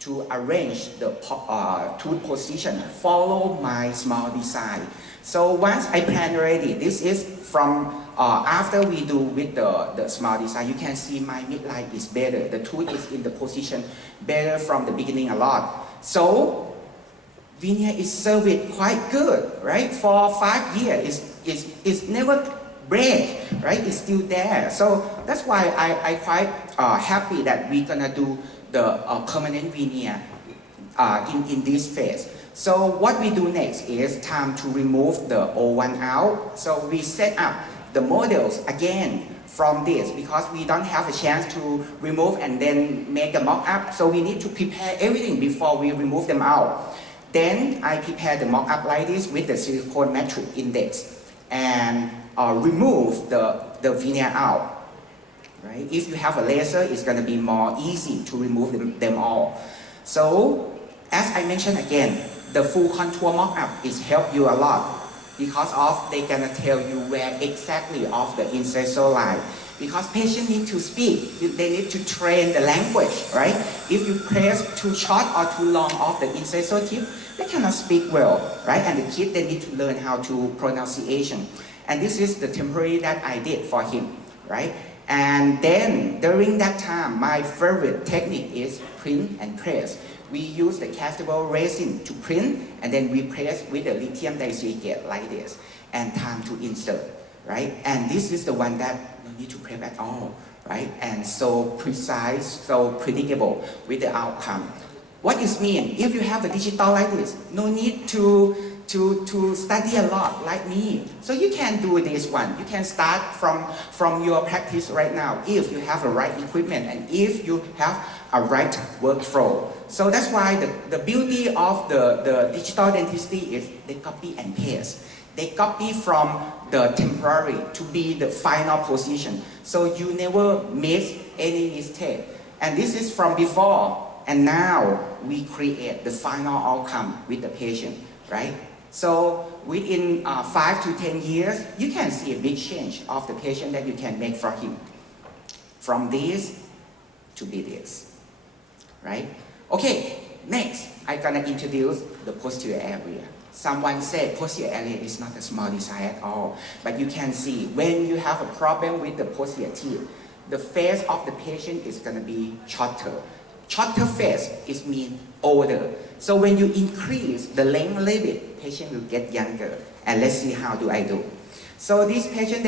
to arrange the tooth position, follow my small design. So once I plan already, this is from after we do with the small design, you can see my midline is better. The tooth is in the position better from the beginning a lot. So veneer is served quite good, right? For 5 years, it's never break, right? It's still there. So that's why I quite happy that we're gonna do the permanent veneer in this phase. So what we do next is time to remove the old one out. So we set up the models again from this because we don't have a chance to remove and then make a mock-up. So we need to prepare everything before we remove them out. Then I prepare the mock-up like this with the silicone matrix index and remove the veneer out. Right? If you have a laser, it's going to be more easy to remove them all. So, as I mentioned again, the full contour mock-up is help you a lot because of they're going to tell you where exactly of the incisor line. Because patients need to speak, they need to train the language, right? If you press too short or too long of the incisor tip, they cannot speak well, right? And the kid, they need to learn how to pronunciation. And this is the temporary that I did for him, right? And then during that time, my favorite technique is print and press. We use the castable resin to print, and then we press with the lithium disilicate like this, and time to insert, right? And this is the one that no need to prep at all, right? And so precise, so predictable with the outcome. What this means, if you have a digital like this, no need to study a lot like me. So you can do this one. You can start from your practice right now if you have the right equipment and if you have a right workflow. So that's why the beauty of the digital dentistry is they copy and paste. They copy from the temporary to be the final position. So you never miss any mistake. And this is from before. And now we create the final outcome with the patient, right? So within 5 to 10 years, you can see a big change of the patient that you can make for him. From this to be this, right? Okay, next, I'm gonna introduce the posterior area. Someone said posterior area is not a small design at all, but you can see when you have a problem with the posterior teeth, the face of the patient is gonna be shorter. Shorter face is mean older. So when you increase the length a little bit, patient will get younger. And let's see how do I do. So this patient,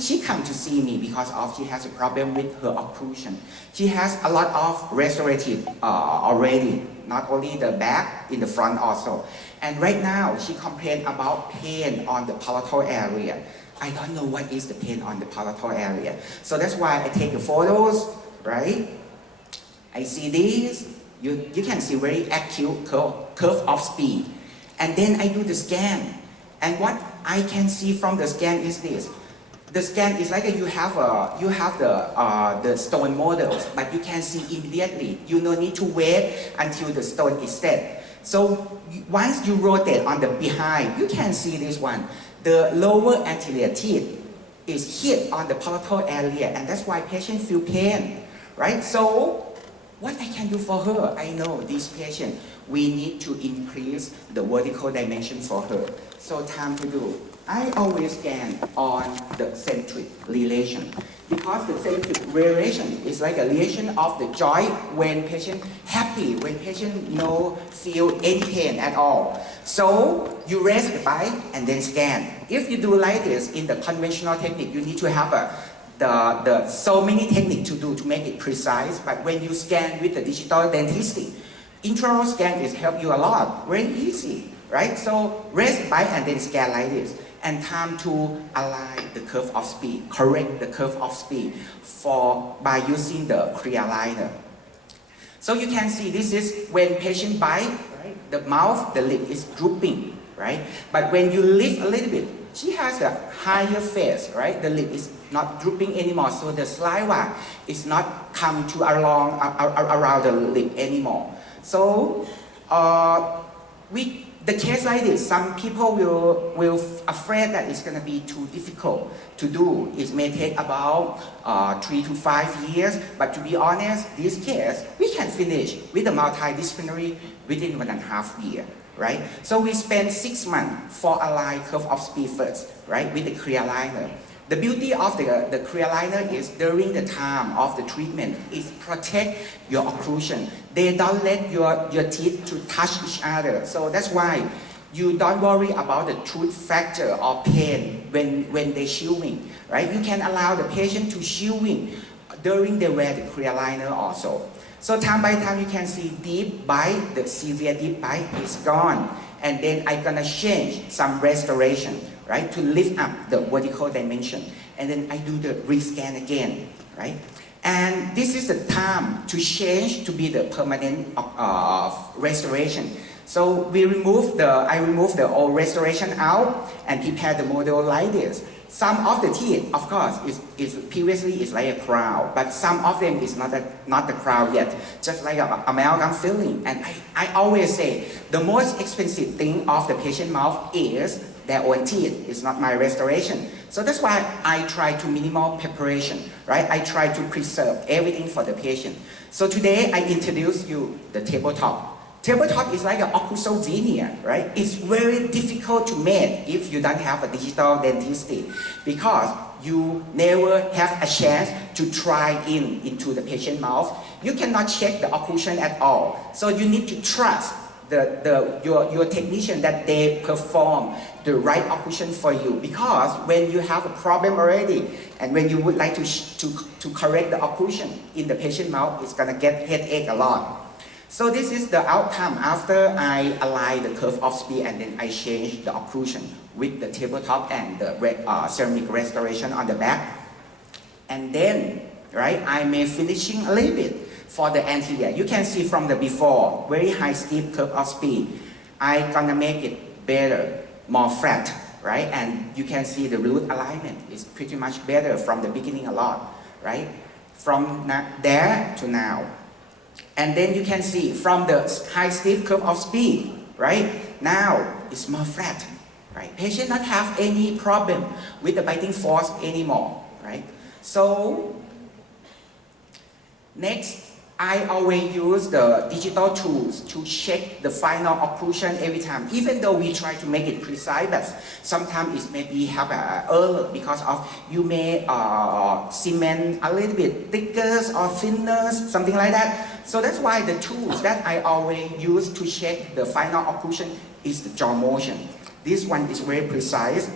she come to see me because she has a problem with her occlusion. She has a lot of restorative already, not only the back, in the front also. And right now, she complains about pain on the palatal area. I don't know what is the pain on the palatal area. So that's why I take the photos, right? I see this, you can see very acute curve of speed. And then I do the scan. And what I can see from the scan is this. The scan is like you have the stone models, but you can see immediately. You don't need to wait until the stone is set. So once you rotate on the behind, you can see this one. The lower anterior teeth is hit on the palatal area, and that's why patients feel pain, right? So what I can do for her, I know this patient, we need to increase the vertical dimension for her. So time to do. I always scan on the centric relation because the centric relation is like a relation of the joint when patient happy, when patient no feel any pain at all. So you rest the bite and then scan. If you do like this in the conventional technique, you need to have so many techniques to do to make it precise, but when you scan with the digital dentistry, intraoral scan is help you a lot, very easy, right? So rest by and then scan like this, and time to align the curve of speed, correct the curve of speed by using the clear aligner. So you can see this is when patient bite, right? The mouth, the lip is drooping, right? But when you lift a little bit, she has a higher face, right? The lip is not drooping anymore, so the saliva is not come to around the lip anymore. So we the case like this, some people will afraid that it's going to be too difficult to do. It may take about 3 to 5 years, but to be honest, this case, we can finish with the multidisciplinary within 1.5 years, right? So we spend 6 months for align curve of speed first, right, with the clear liner. The beauty of the clear liner is during the time of the treatment, it protect your occlusion. They don't let your teeth to touch each other. So that's why you don't worry about the tooth fracture or pain when they're chewing, right? You can allow the patient to chewing during they wear the clear liner also. So time by time you can see deep bite, the severe deep bite is gone. And then I'm gonna change some restoration, right, to lift up the vertical dimension. And then I do the rescan again, right? And this is the time to change to be the permanent restoration. So I remove the old restoration out and prepare the model like this. Some of the teeth, of course, is previously is like a crown, but some of them is not the crown yet, just like an amalgam filling. And I always say the most expensive thing of the patient mouth is their own teeth. It's not my restoration. So that's why I try to minimal preparation, right? I try to preserve everything for the patient. So today I introduce you the tabletop. Tabletop is like an occlusal veneer, right? It's very difficult to make if you don't have a digital dentistry because you never have a chance to try into the patient mouth. You cannot check the occlusion at all. So you need to trust your technician that they perform the right occlusion for you, because when you have a problem already and when you would like to correct the occlusion in the patient mouth, it's gonna get headache a lot. So this is the outcome after I align the curve of speed and then I change the occlusion with the tabletop and the ceramic restoration on the back. And then, right, I may finishing a little bit for the anterior. You can see from the before, very high steep curve of speed. I gonna make it better, more flat, right? And you can see the root alignment is pretty much better from the beginning a lot, right? From there to now. And then you can see from the high steep curve of speed, right? Now it's more flat, right? Patient not have any problem with the biting force anymore, right? So next, I always use the digital tools to check the final occlusion every time. Even though we try to make it precise, but sometimes it maybe have an error because of you may cement a little bit thicker or thinner, something like that. So that's why the tools that I always use to check the final occlusion is the jaw motion. This one is very precise.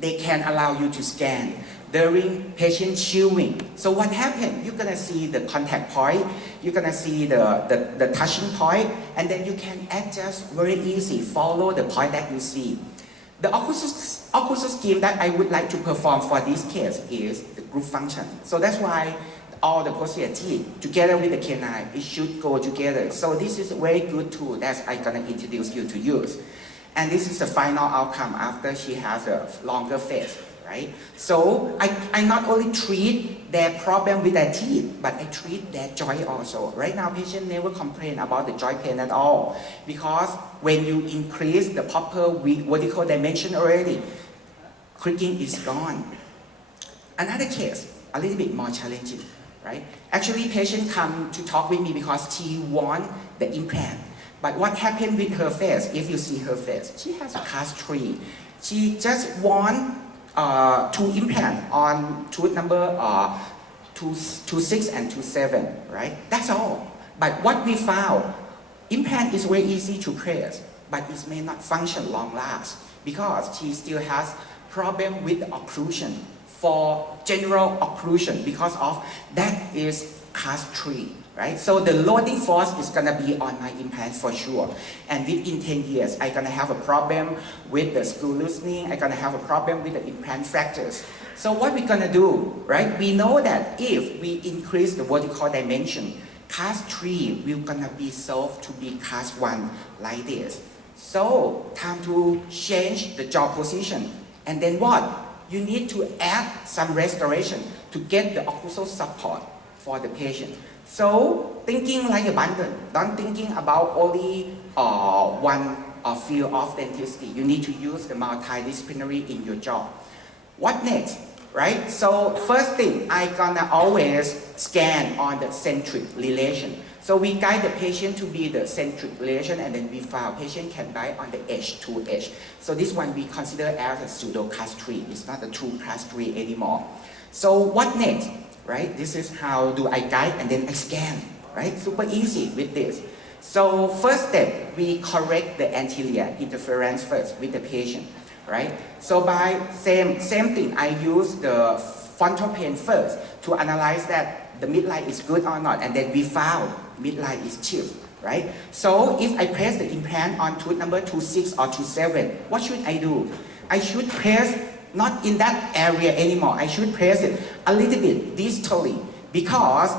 They can allow you to scan during patient chewing. So what happened? You're gonna see the contact point, you're gonna see the touching point, and then you can adjust very easy, follow the point that you see. The occlusal scheme that I would like to perform for this case is the group function. So that's why all the posterior teeth together with the canine, it should go together. So this is a very good tool that I'm gonna introduce you to use. And this is the final outcome after she has a longer face. Right? So I not only treat their problem with their teeth, but I treat their joint also. Right now, patients never complain about the joint pain at all, because when you increase the proper vertical dimension already, creaking is gone. Another case, a little bit more challenging, right? Actually, patient come to talk with me because she want the implant. But what happened with her face? If you see her face, she has a class 3. She just want two implants on tooth number 26 and 27, right? That's all. But what we found, implant is very easy to place, but it may not function long last because she still has problem with the occlusion for general occlusion because of that is class 3. Right? So the loading force is gonna be on my implant for sure. And within 10 years, I'm gonna have a problem with the screw loosening, I'm gonna have a problem with the implant fractures. So what we're gonna do, right? We know that if we increase the vertical dimension, class 3 will gonna be solved to be class 1 like this. So time to change the jaw position. And then what? You need to add some restoration to get the occlusal support for the patient. So thinking like a bundle, don't thinking about only field of dentistry. You need to use the multidisciplinary in your job. What next, right? So first thing, I gonna always scan on the centric relation. So we guide the patient to be the centric relation, and then we found patient can bite on the edge to edge. So this one we consider as a pseudo class 3. It's not a true class 3 anymore. So what next, right? This is how do I guide and then I scan, right? Super easy with this. So first step, we correct the anterior interference first with the patient, right? So by same thing, I use the frontal plane first to analyze that the midline is good or not, and then we found midline is chipped, right? So if I press the implant on tooth number 26 or 27, what should I do? I should press not in that area anymore. I should press it a little bit distally because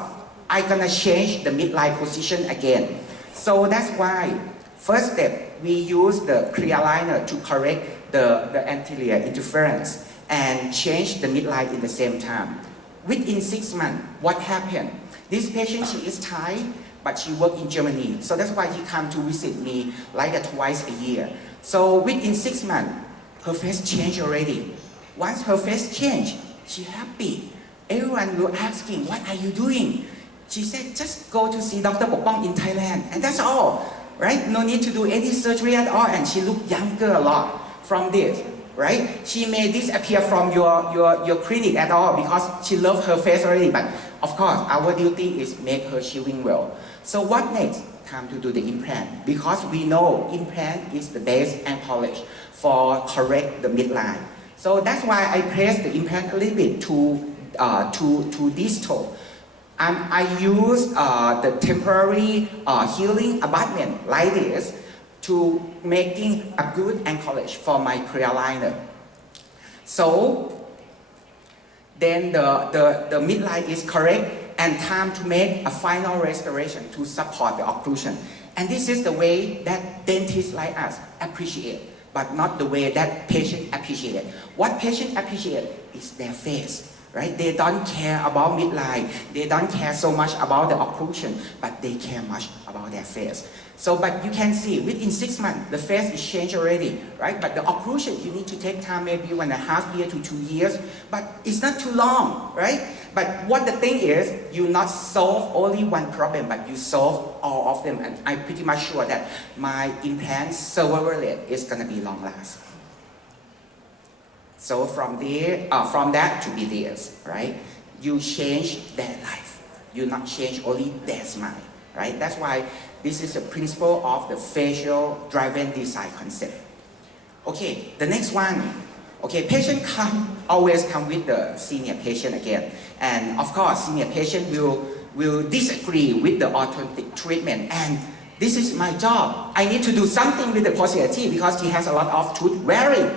I'm gonna change the midline position again. So that's why first step we use the clear aligner to correct the anterior interference and change the midline in the same time. Within 6 months, what happened? This patient, she is Thai, but she worked in Germany. So that's why she come to visit me like twice a year. So within 6 months, her face changed already. Once her face changed, she happy. Everyone will asking, what are you doing? She said, just go to see Dr. Pokpong in Thailand, and that's all, right? No need to do any surgery at all, and she looked younger a lot from this. Right? She may disappear from your clinic at all because she loves her face already. But of course, our duty is make her chewing well. So what next? Time to do the implant. Because we know implant is the best anchorage for correct the midline. So that's why I press the implant a little bit to distal. I use the temporary healing abutment like this to making a good anchorage for my clear aligner. So then the midline is correct and time to make a final restoration to support the occlusion. And this is the way that dentists like us appreciate, but not the way that patient appreciate. What patient appreciate is their face. Right? They don't care about midline, they don't care so much about the occlusion, but they care much about their face. So, but you can see within 6 months, the face is changed already, right? But the occlusion, you need to take time, maybe 1.5 years to 2 years, but it's not too long, right? But what the thing is, you not solve only one problem, but you solve all of them, and I'm pretty much sure that my implant survival rate is gonna be long last. So from that to be this, right? You change their life. You not change only their smile, right? That's why this is a principle of the facial driven design concept. Okay, the next one. Okay, patient always come with the senior patient again. And of course, senior patient will disagree with the orthodontic treatment. And this is my job. I need to do something with the posterior teeth because he has a lot of tooth wearing.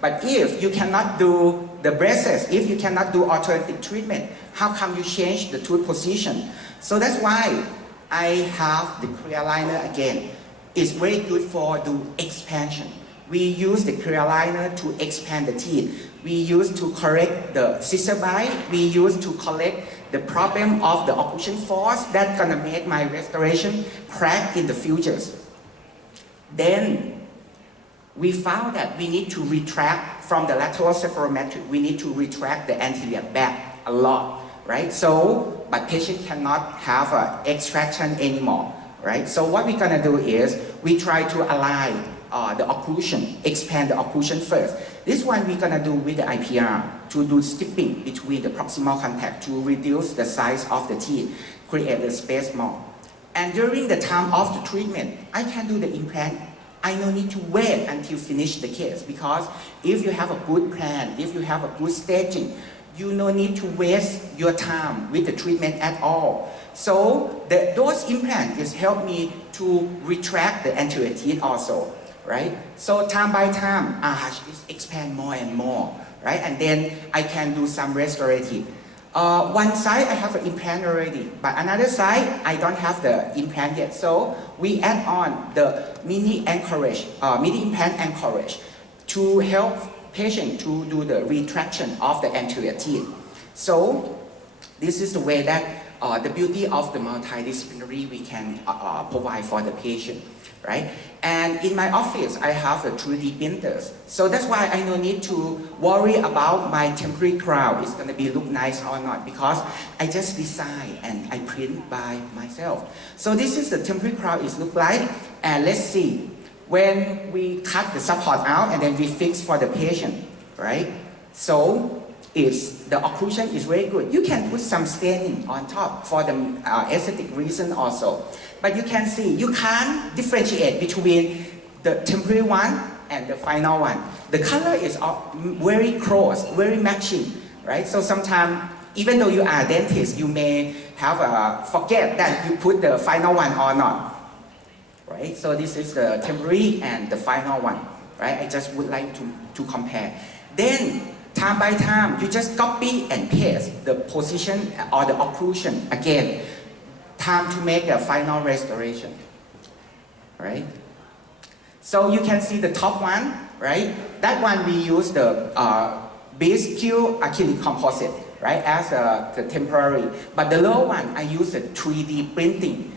But if you cannot do the braces, if you cannot do orthodontic treatment, how come you change the tooth position? So that's why I have the clear aligner again. It's very good for the expansion. We use the clear aligner to expand the teeth. We use to correct the scissor bite. We use to correct the problem of the occlusion force that's gonna make my restoration crack in the futures. Then we found that we need to retract from the lateral cephalometric. We need to retract the anterior back a lot, right? So, but patient cannot have an extraction anymore, right? So what we're gonna do is we try to align the occlusion, expand the occlusion first. This one we're gonna do with the IPR to do stripping between the proximal contact to reduce the size of the teeth, create the space more. And during the time of the treatment, I can do the implant. I no need to wait until finish the case because if you have a good plan, if you have a good staging, you no need to waste your time with the treatment at all. So those implants just help me to retract the anterior teeth also, right? So time by time, arch is expand more and more, right? And then I can do some restorative. One side I have an implant already, but another side I don't have the implant yet. So we add on the mini anchorage, mini implant anchorage to help patient to do the retraction of the anterior teeth. So this is the way that the beauty of the multidisciplinary we can provide for the patient. right? And in my office, I have a 3D printers. So that's why I no need to worry about my temporary crown is gonna be look nice or not, because I just design and I print by myself. So this is the temporary crown is look like, and let's see. When we cut the support out and then we fix for the patient, right? So the occlusion is very good. You can put some staining on top for the aesthetic reason also. But you can see, you can't differentiate between the temporary one and the final one. The color is very close, very matching, right? So sometimes, even though you are a dentist, you may have forget that you put the final one or not, right? So this is the temporary and the final one, right? I just would like to compare. Then, time by time, you just copy and paste the position or the occlusion again. Time to make a final restoration, right? So you can see the top one, right? That one we use the BSQ acrylic composite, right, as the temporary. But the lower one, I use the 3D printing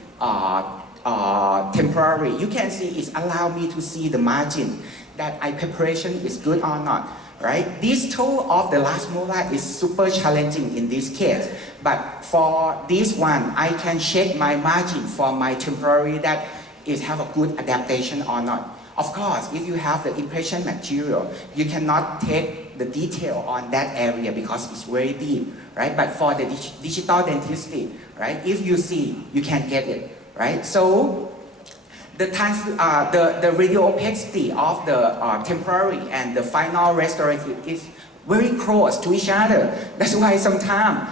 temporary. You can see it's allow me to see the margin that eye preparation is good or not. Right? This toe of the last molar is super challenging in this case. But for this one, I can check my margin for my temporary that it have a good adaptation or not. Of course, if you have the impression material, you cannot take the detail on that area because it's very deep, right? But for the digital dentistry, right? If you see, you can get it, right? So the radio opacity of the temporary and the final restorative is very close to each other. That's why sometimes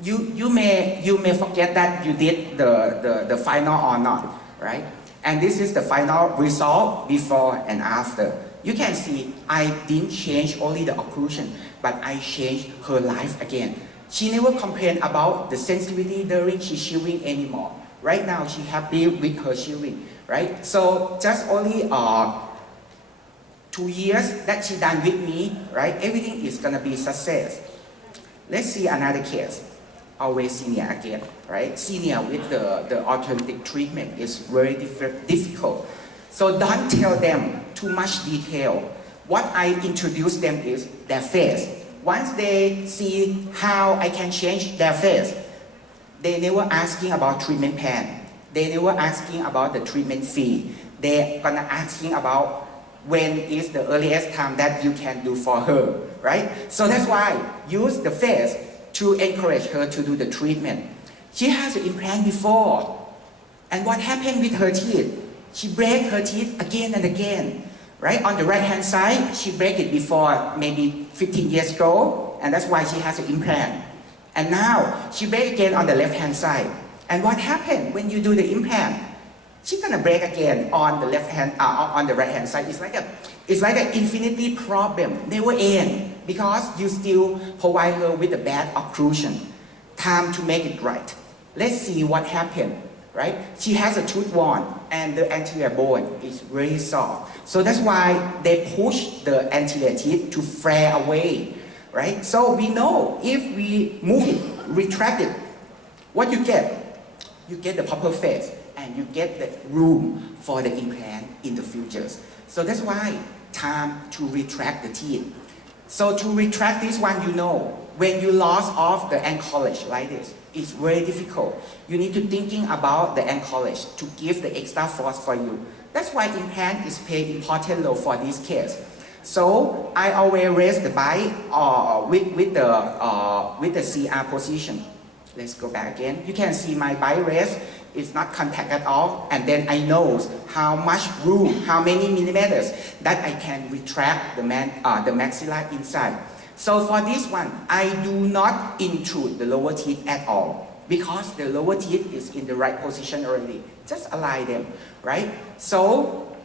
you may forget that you did the final or not, right? And this is the final result before and after. You can see I didn't change only the occlusion, but I changed her life again. She never complained about the sensitivity during she chewing anymore. Right now she happy with her chewing. Right? So just only 2 years that she done with me, right? Everything is gonna be success. Let's see another case. Always senior again, right? Senior with the alternative treatment is very difficult. So don't tell them too much detail. What I introduce them is their face. Once they see how I can change their face, they never asking about treatment plan. They never asking about the treatment fee. They're gonna asking about when is the earliest time that you can do for her, right? So that's why use the face to encourage her to do the treatment. She has an implant before. And what happened with her teeth? She break her teeth again and again, right? On the right hand side, she break it before maybe 15 years ago, and that's why she has an implant. And now, she break again on the left hand side. And what happened when you do the implant? She's gonna break again on the left hand, on the right hand side. It's like an infinity problem, never end, because you still provide her with a bad occlusion. Time to make it right. Let's see what happened, right? She has a tooth worn and the anterior bone is very soft. So that's why they push the anterior teeth to flare away, right? So we know if we move it, retract it, what you get? You get the proper face and you get the room for the implant in the future. So that's why time to retract the teeth. So to retract this one, you know, when you lost off the anchorage like this, it's very difficult. You need to thinking about the anchorage to give the extra force for you. That's why implant is play important role for this case. So I always raise the bite with the CR position. Let's go back again. You can see my bite rest is not contact at all, and then I know how much room, how many millimeters that I can retract the maxilla inside. So for this one, I do not intrude the lower teeth at all because the lower teeth is in the right position already. Just align them, right? So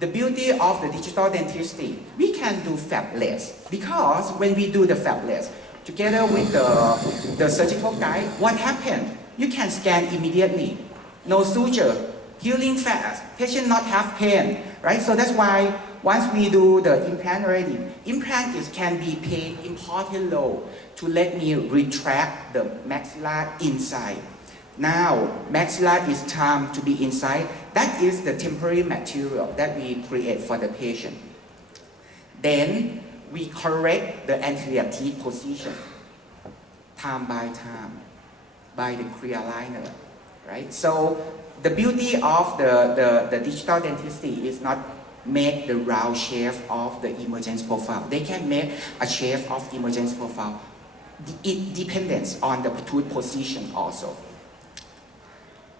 the beauty of the digital dentistry, we can do fabless because when we do the fabless, together with the surgical guide, what happened? You can scan immediately. No suture, healing fast, patient not have pain, right? So that's why once we do the implant already, implant can be paid important role to let me retract the maxilla inside. Now, maxilla is time to be inside. That is the temporary material that we create for the patient. Then, we correct the anterior teeth position, time by time, by the clear aligner, right? So, the beauty of the digital dentistry is not make the round shape of the emergence profile. They can make a shape of emergence profile. It depends on the tooth position also.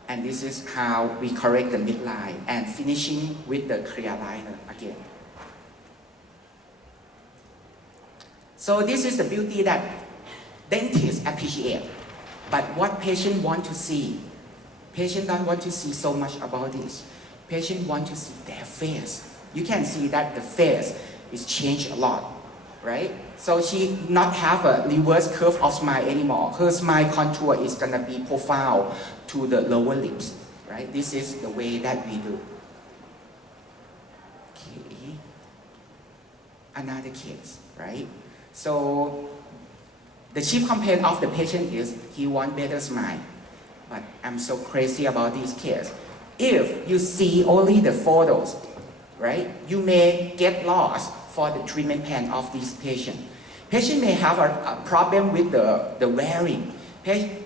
And this is how we correct the midline and finishing with the clear aligner again. So this is the beauty that dentists appreciate. But what patient want to see? Patient don't want to see so much about this. Patient want to see their face. You can see that the face is changed a lot, right? So she not have a reverse curve of smile anymore. Her smile contour is gonna be profile to the lower lips, right? This is the way that we do. Okay. Another case, right? So the chief complaint of the patient is he want better smile. But I'm so crazy about this case. If you see only the photos, right, you may get lost for the treatment plan of this patient. Patient may have a problem with the wearing.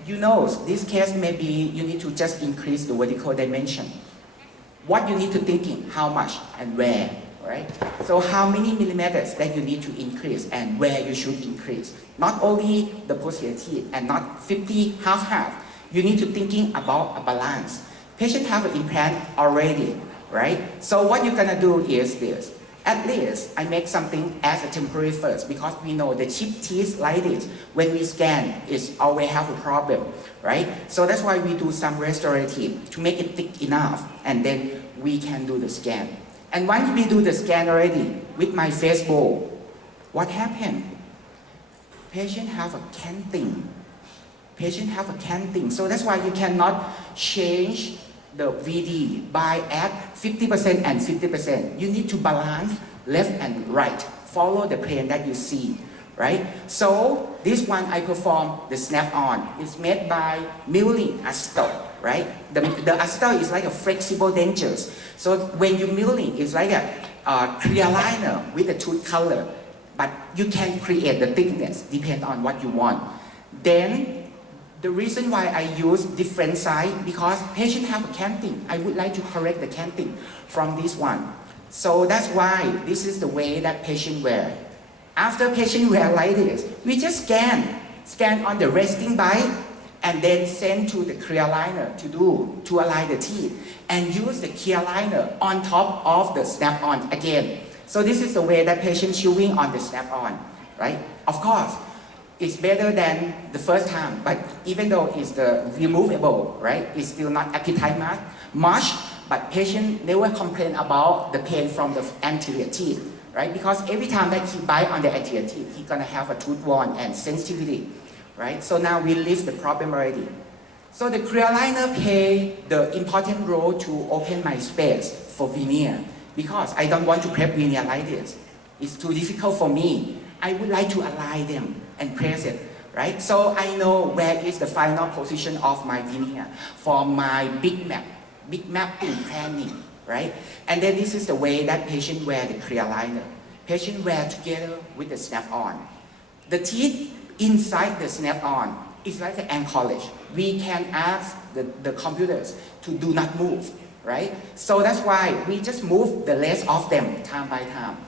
You know, this case maybe you need to just increase the vertical dimension. What you need to thinking, how much and where, right? So how many millimeters that you need to increase and where you should increase. Not only the posterior teeth and not 50, half. You need to thinking about a balance. Patient have an implant already, right? So what you're gonna do is this. At least I make something as a temporary first because we know the chip teeth like this, when we scan, it's always have a problem, right? So that's why we do some restorative to make it thick enough and then we can do the scan. And once we do the scan already with my face bowl, what happened? Patient have a canting. Patient have a canting. So that's why you cannot change the VD by at 50% and 50%. You need to balance left and right. Follow the plane that you see, right? So this one I perform the snap-on. It's made by milling acetal, right? The acetal is like a flexible dentures. So when you milling, it's like a clear liner with the tooth color. But you can create the thickness, depend on what you want. Then the reason why I use different size, because patient have a canting. I would like to correct the canting from this one. So that's why this is the way that patient wear. After patient wear like this, we just scan on the resting bite, and then send to the clear aligner to align the teeth, and use the clear aligner on top of the snap-on again. So this is the way that patient chewing on the snap-on, right? Of course, it's better than the first time, but even though it's the removable, right? It's still not appetite much, but patient never complain about the pain from the anterior teeth, right? Because every time that he bite on the anterior teeth, he's gonna have a tooth wound and sensitivity, right? So now we leave the problem already. So the clear aligner play the important role to open my space for veneer, because I don't want to prep veneer like this. It's too difficult for me. I would like to align them and press it, right? So I know where is the final position of my veneer for my big mapping planning, right? And then this is the way that patient wear the clear aligner. Patient wear together with the snap-on. The teeth inside the snap-on is like an anchorage. We can ask the computers to do not move, right? So that's why we just move the rest of them time by time.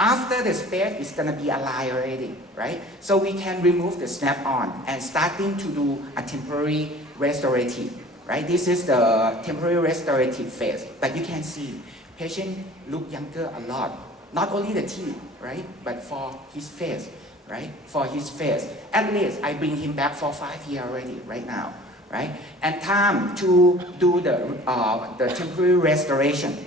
After the space is gonna be aligned already, right? So we can remove the snap-on and starting to do a temporary restorative, right? This is the temporary restorative phase. But you can see, patient look younger a lot. Not only the teeth, right? But for his face, right? For his face. At least I bring him back for 5 years already, right now, right? And time to do the temporary restoration.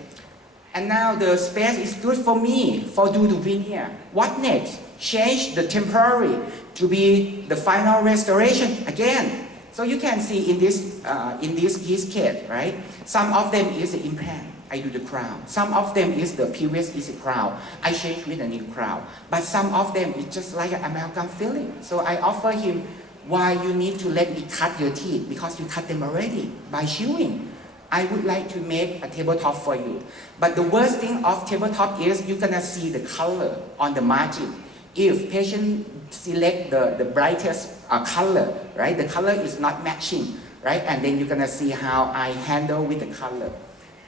And now the space is good for me for do the veneer. What next? Change the temporary to be the final restoration again. So you can see in this case, right? Some of them is the implant. I do the crown. Some of them is the previous is a crown. I change with a new crown. But some of them is just like an amalgam filling. So I offer him why you need to let me cut your teeth, because you cut them already by chewing. I would like to make a tabletop for you. But the worst thing of tabletop is you're gonna see the color on the margin. If patient select the brightest color, right? The color is not matching, right? And then you're gonna see how I handle with the color.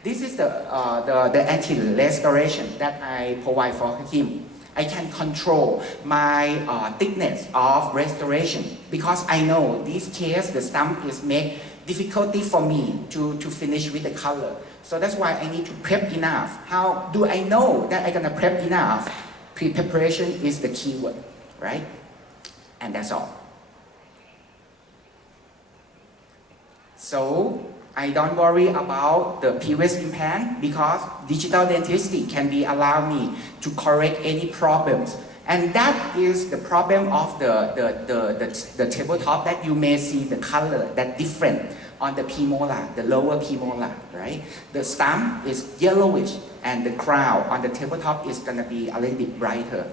This is the anti-restoration that I provide for him. I can control my thickness of restoration because I know this case, the stump is make difficulty for me to finish with the color. So that's why I need to prep enough. How do I know that I'm gonna prep enough? Pre-preparation is the key word, right? And that's all. So I don't worry about the previous implant because digital dentistry can be allow me to correct any problems. And that is the problem of the tabletop, that you may see the color that different on the premolar, the lower premolar, right? The stump is yellowish and the crown on the tabletop is gonna be a little bit brighter.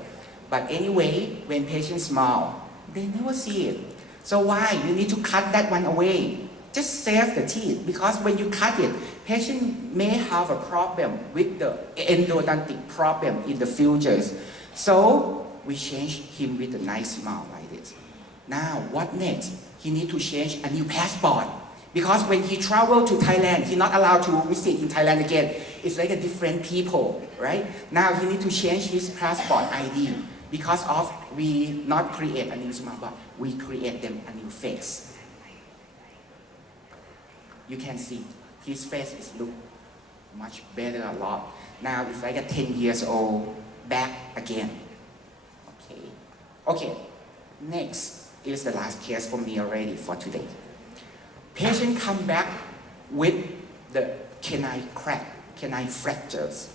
But anyway, when patients smile, they never see it. So why? You need to cut that one away. Just save the teeth, because when you cut it, patient may have a problem with the endodontic problem in the futures. So we change him with a nice smile like this. Now what next? He need to change a new passport, because when he travel to Thailand, he not allowed to visit in Thailand again. It's like a different people, right? Now he need to change his passport ID, because of we not create a new smile, but we create them a new face. You can see his face is look much better a lot. Now it's like a 10 years old back again. Okay, next is the last case for me already for today. Patient come back with the canine crack, canine fractures.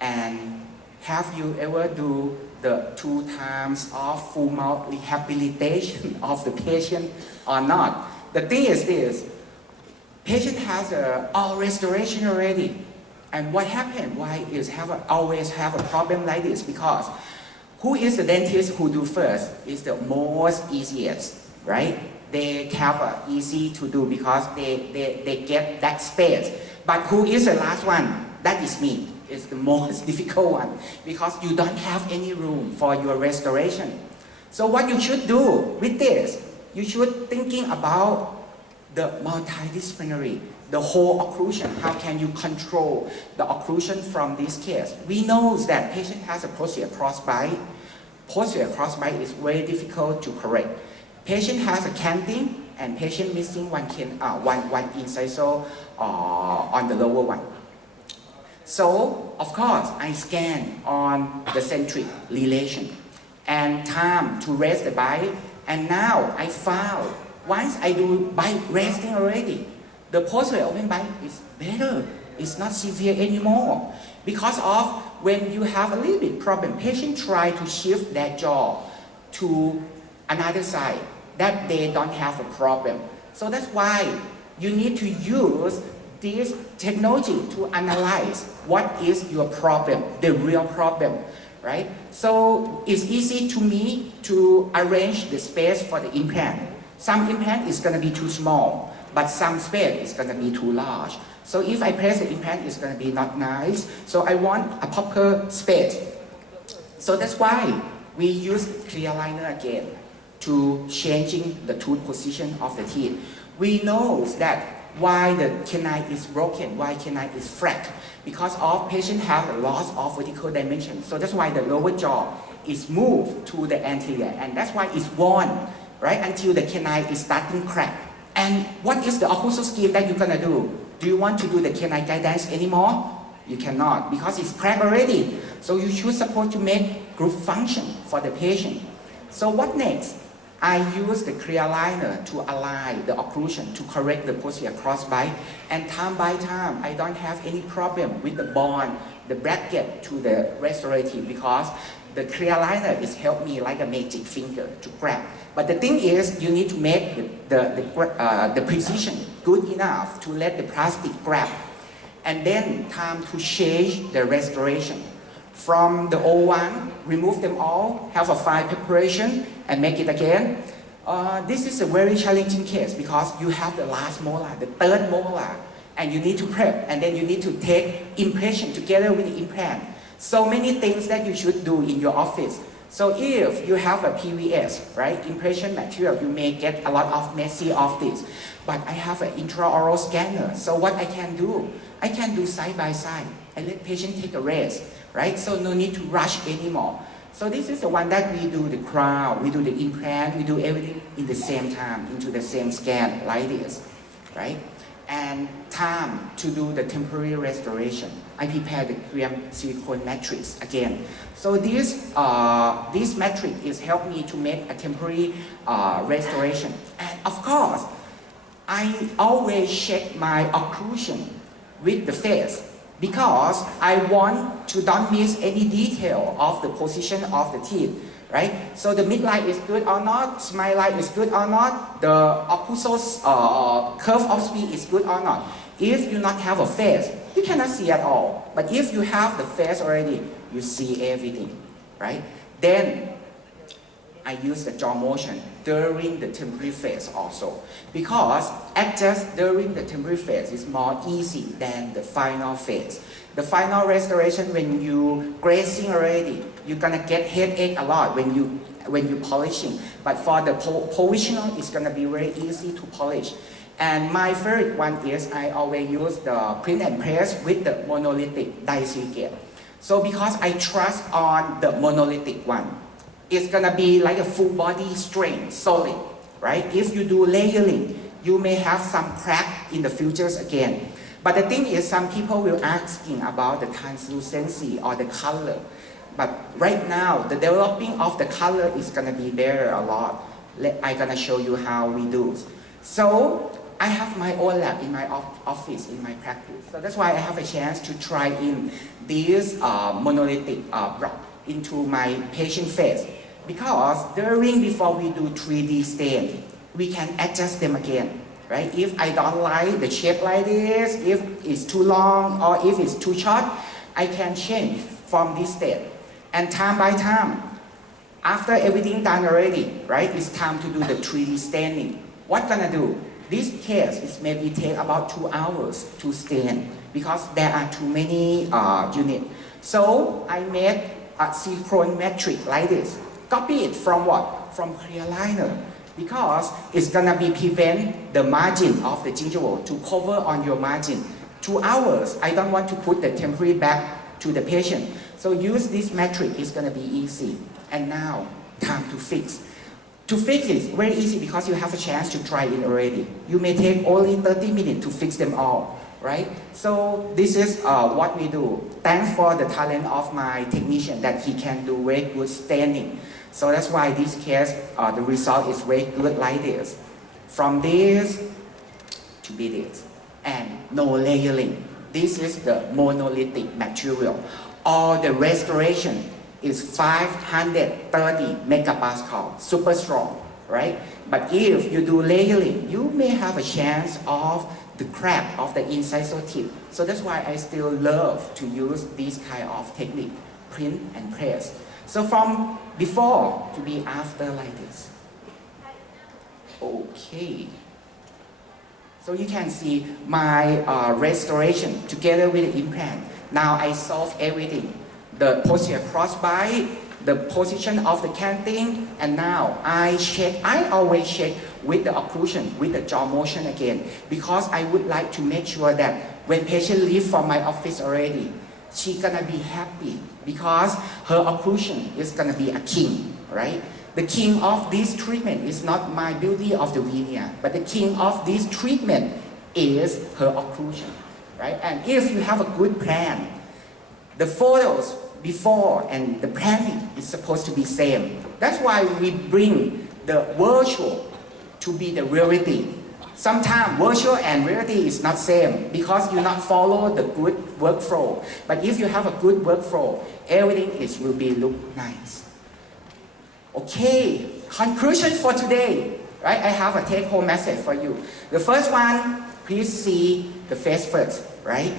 And have you ever do the 2 times of full mouth rehabilitation of the patient or not? The thing is this. Patient has all restoration already. And what happened? Why is always have a problem like this? Because who is the dentist who do first? Is the most easiest, right? They have easy to do because they get that space. But who is the last one? That is me. It's the most difficult one because you don't have any room for your restoration. So what you should do with this, you should thinking about the multidisciplinary, the whole occlusion. How can you control the occlusion from this case? We know that patient has a posterior crossbite. Posterior crossbite is very difficult to correct. Patient has a canting and patient missing one incisor on the lower one. So of course I scan on the centric relation and time to raise the bite, and now I found once I do bite resting already, the posterior open bite is better. It's not severe anymore. Because of when you have a little bit problem, patient try to shift their jaw to another side that they don't have a problem. So that's why you need to use this technology to analyze what is your problem, the real problem, right? So it's easy to me to arrange the space for the implant. Some implant is going to be too small, but some space is going to be too large. So if I press the implant, it's going to be not nice. So I want a proper space. So that's why we use clear aligner again to changing the tooth position of the teeth. We know that why the canine is broken, why canine is flat, because of patient have a loss of vertical dimension. So that's why the lower jaw is moved to the anterior, and that's why it's worn, right, until the canine is starting crack. And what is the occlusal scheme that you're gonna do? Do you want to do the canine guidance anymore? You cannot, because it's cracked already. So you should supposed to make group function for the patient. So what next? I use the clear aligner to align the occlusion to correct the posterior crossbite, and time by time I don't have any problem with the bond, the bracket to the restorative, because the clear aligner is help me like a magic finger to grab. But the thing is, you need to make the precision good enough to let the plastic grab, and then time to change the restoration. From the old one, remove them all, have a fine preparation, and make it again. This is a very challenging case because you have the last molar, the third molar, and you need to prep, and then you need to take impression together with the implant. So many things that you should do in your office. So if you have a PVS, right, impression material, you may get a lot of messy of this. But I have an intraoral scanner, so what I can do side by side. I let patient take a rest, right? So no need to rush anymore. So this is the one that we do the crown, we do the implant, we do everything in the same time, into the same scan, like this, right? And time to do the temporary restoration. I prepare the silicone matrix again. So this matrix is help me to make a temporary restoration. And of course, I always check my occlusion with the face because I want to don't miss any detail of the position of the teeth, right? So the midline is good or not, smile line is good or not, the occlusal curve of speed is good or not. If you not have a face, you cannot see at all. But if you have the face already, you see everything, right? Then I use the jaw motion during the temporary phase also. Because adjust during the temporary phase is more easy than the final phase. The final restoration, when you grazing already, you're gonna get headache a lot when you polishing. But for the provisional, it's gonna be very easy to polish. And my favorite one is I always use the print and press with the monolithic die silicate. So because I trust on the monolithic one, it's gonna be like a full body strength, solid, right? If you do layering, you may have some crack in the futures again. But the thing is, some people will asking about the translucency or the color. But right now, the developing of the color is gonna be better a lot. I'm gonna show you how we do. So I have my own lab in my office, in my practice. So that's why I have a chance to try in this monolithic block into my patient face. Because before we do 3D stain, we can adjust them again, right? If I don't like the shape like this, if it's too long or if it's too short, I can change from this state. And time by time, after everything done already, right, it's time to do the 3D staining. What gonna do? This case is maybe take about 2 hours to stain because there are too many units. So I made a silicone matrix like this. Copy it from what? From clear liner. Because it's gonna be prevent the margin of the gingival to cover on your margin. 2 hours, I don't want to put the temporary back to the patient. So use this matrix, it's gonna be easy. And now, time to fix. To fix it, very easy because you have a chance to try it already. You may take only 30 minutes to fix them all, right? So this is what we do. Thanks for the talent of my technician that he can do very good staining. So that's why this case, the result is very good like this. From this to be this. And no layering. This is the monolithic material. All the restoration is 530 megapascal, super strong, right? But if you do layering, you may have a chance of the crack of the incisor tip. So that's why I still love to use this kind of technique, print and press. So from before to be after like this. Okay. So you can see my restoration together with the implant. Now I solve everything. The posterior crossbite, the position of the canting, and now I always check with the occlusion, with the jaw motion again, because I would like to make sure that when patient leave from my office already, she gonna be happy because her occlusion is gonna be a king, right? The king of this treatment is not my beauty of the veneer, but the king of this treatment is her occlusion, right? And if you have a good plan, the photos before and the planning is supposed to be same. That's why we bring the virtual to be the reality. Sometimes virtual and reality is not same because you not follow the good workflow. But if you have a good workflow, everything will be look nice. Okay, conclusion for today. Right, I have a take-home message for you. The first one, please see the face first. Right.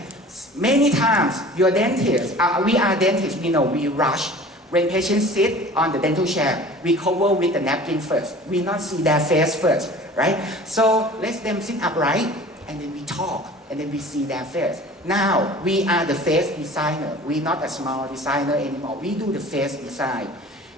Many times, your dentist, we are dentists, we know we rush. When patients sit on the dental chair, we cover with the napkin first. We not see their face first, right? So let them sit upright, and then we talk, and then we see their face. Now, we are the face designer. We're not a smile designer anymore. We do the face design.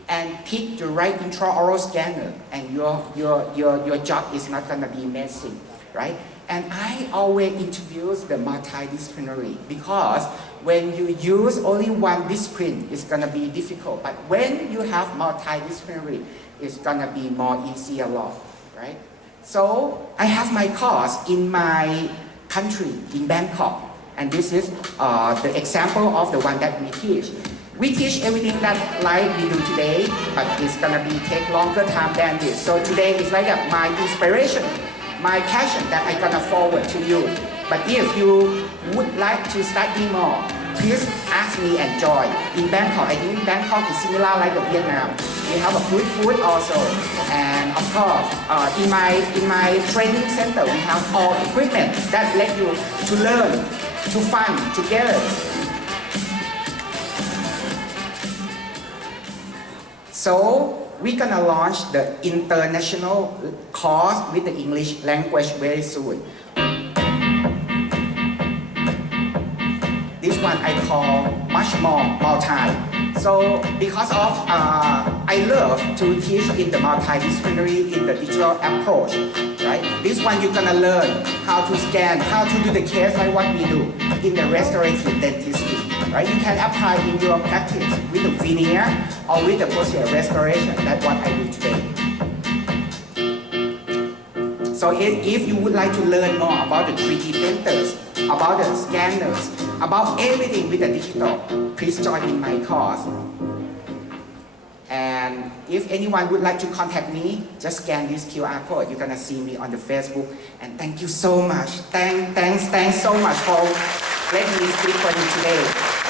And pick the right intraoral scanner, and your job is not gonna be messy, right? And I always introduce the multidisciplinary, because when you use only one discipline, it's gonna be difficult. But when you have multidisciplinary, it's gonna be more easy a lot, right? So I have my course in my country, in Bangkok. And this is the example of the one that we teach. We teach everything that like we do today, but it's gonna take longer time than this. So today is like my inspiration, my passion that I'm gonna forward to you. But if you would like to study more, please ask me and join. In Bangkok, I think Bangkok is similar like Vietnam. We have a good food also. And of course, in my training center, we have all equipment that let you to learn, to fun together. So we're gonna launch the international course with the English language very soon. This one I call much more multi. So because of I love to teach in the multidisciplinary in the digital approach, right? This one you're gonna learn how to scan, how to do the case like what we do in the restorative dentistry, right? You can apply in your practice with the veneer or with the posterior restoration. That's what I do today. So if you would like to learn more about the 3D printers, about the scanners, about everything with the digital, please join in my course. And if anyone would like to contact me, just scan this QR code. You're gonna see me on the Facebook. And thank you so much. Thanks so much for letting me speak for you today.